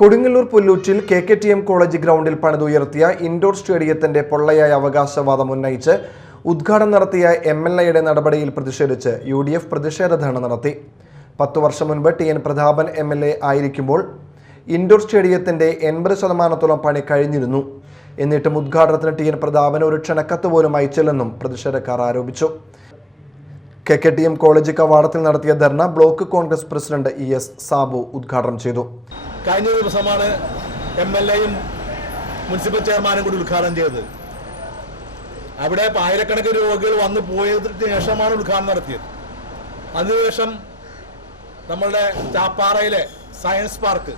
Kodungallur പുല്ലൂറ്റിൽ KKTM college ഗ്രൗണ്ടിൽ പണിതുയർത്തിയ indoor സ്റ്റേഡിയത്തിന്റെ പൊള്ളയായ അവകാശവാദം ഉന്നയിച്ച് ഉദ്ഘാടനം നടത്തിയ MLAയുടെ നടപടിയിൽ പ്രതിഷേധിച്ച് UDF പ്രതിഷേധ ധർണ നടത്തി. 10 വർഷം മുൻപ് TN പ്രതാപൻ MLA ആയിരിക്കുമ്പോൾ ഇൻഡോർ സ്റ്റേഡിയത്തിന്റെ 80% പണി കഴിഞ്ഞിരുന്നു. എന്നിട്ടും ഉദ്ഘാടനത്തിന് TN പ്രതാപൻ ഒരു ക്ഷണക്കത്ത് പോലും അയച്ചില്ലെന്നും പ്രതിഷേധക്കാർ ആരോപിച്ചു. KKTM കോളേജ് കവാടത്തിൽ നടത്തിയ ധർണ block Congress president ES Sabu ഉദ്ഘാടനം ചെയ്തു. കഴിഞ്ഞ ദിവസമാണ് MLAയും മുനിസിപ്പൽ ചെയർമാനും കൂടി ഉദ്ഘാടനം ചെയ്തത്. അവിടെ ആയിരക്കണക്കിന് രോഗികൾ വന്നു പോയതിന് ശേഷമാണ് ഉദ്ഘാടനം നടത്തിയത്. അതിനുശേഷം നമ്മളുടെ ചാപ്പാറയിലെ സയൻസ് പാർക്ക്,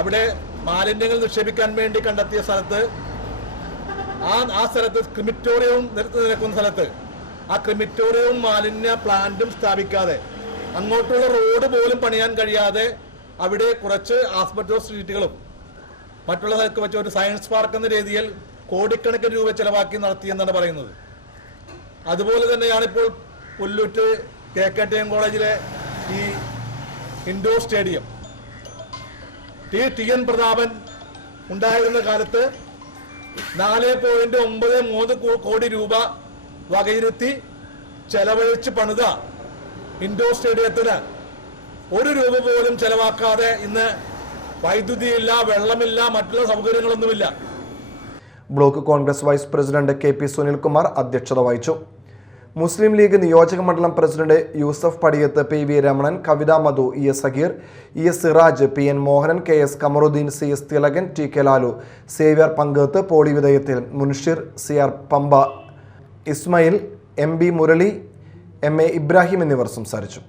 അവിടെ മാലിന്യങ്ങൾ നിക്ഷേപിക്കാൻ വേണ്ടി കണ്ടെത്തിയ സ്ഥലത്ത് ആ സ്ഥലത്ത് ക്രിമിറ്റോറിയവും നിൽക്കുന്ന സ്ഥലത്ത് ആ ക്രിമിറ്റോറിയവും മാലിന്യ പ്ലാന്റും സ്ഥാപിക്കാതെ അങ്ങോട്ടുള്ള റോഡ് പോലും പണിയാൻ കഴിയാതെ അവിടെ കുറച്ച് ആസ്പെറ്റോ സ്ട്രീറ്റുകളും മറ്റുള്ള സ്ഥലത്ത് വെച്ച ഒരു സയൻസ് പാർക്ക് എന്ന രീതിയിൽ കോടിക്കണക്കിന് രൂപ ചെലവാക്കി നടത്തിയെന്നാണ് പറയുന്നത്. അതുപോലെ തന്നെയാണ് ഇപ്പോൾ പുല്ലൂറ്റ് KKTM കോളേജിലെ ഈ ഇൻഡോർ സ്റ്റേഡിയം. TN പ്രതാപൻ ഉണ്ടായിരുന്ന കാലത്ത് 4.93 കോടി രൂപ വകയിരുത്തി ചെലവഴിച്ച് പണിത ഇൻഡോർ സ്റ്റേഡിയത്തിന് 1 രൂപ പോലും ചെലവാക്കാതെ ഇന്ന് വൈദ്യുതിയില്ല, വെള്ളമില്ല, മറ്റുള്ള സൗകര്യങ്ങളൊന്നുമില്ല. Block Congress vice president KP Sunilkumar അധ്യക്ഷത വഹിച്ചു. മുസ്ലിം ലീഗ് നിയോജക മണ്ഡലം president Yusuf Padiyath, PV Ramanan, Kavitha Madhu, ES Sageer, ES Siraj, PN Mohanan, KS Kamaruddin, CS Thilakan, TK Lalu, Xavier Pankath, Poly വിധേയത്തിൽ, Munshir, CR Pampa, Ismail, MB Murali, MA Ibrahim എന്നിവർ സംസാരിച്ചു.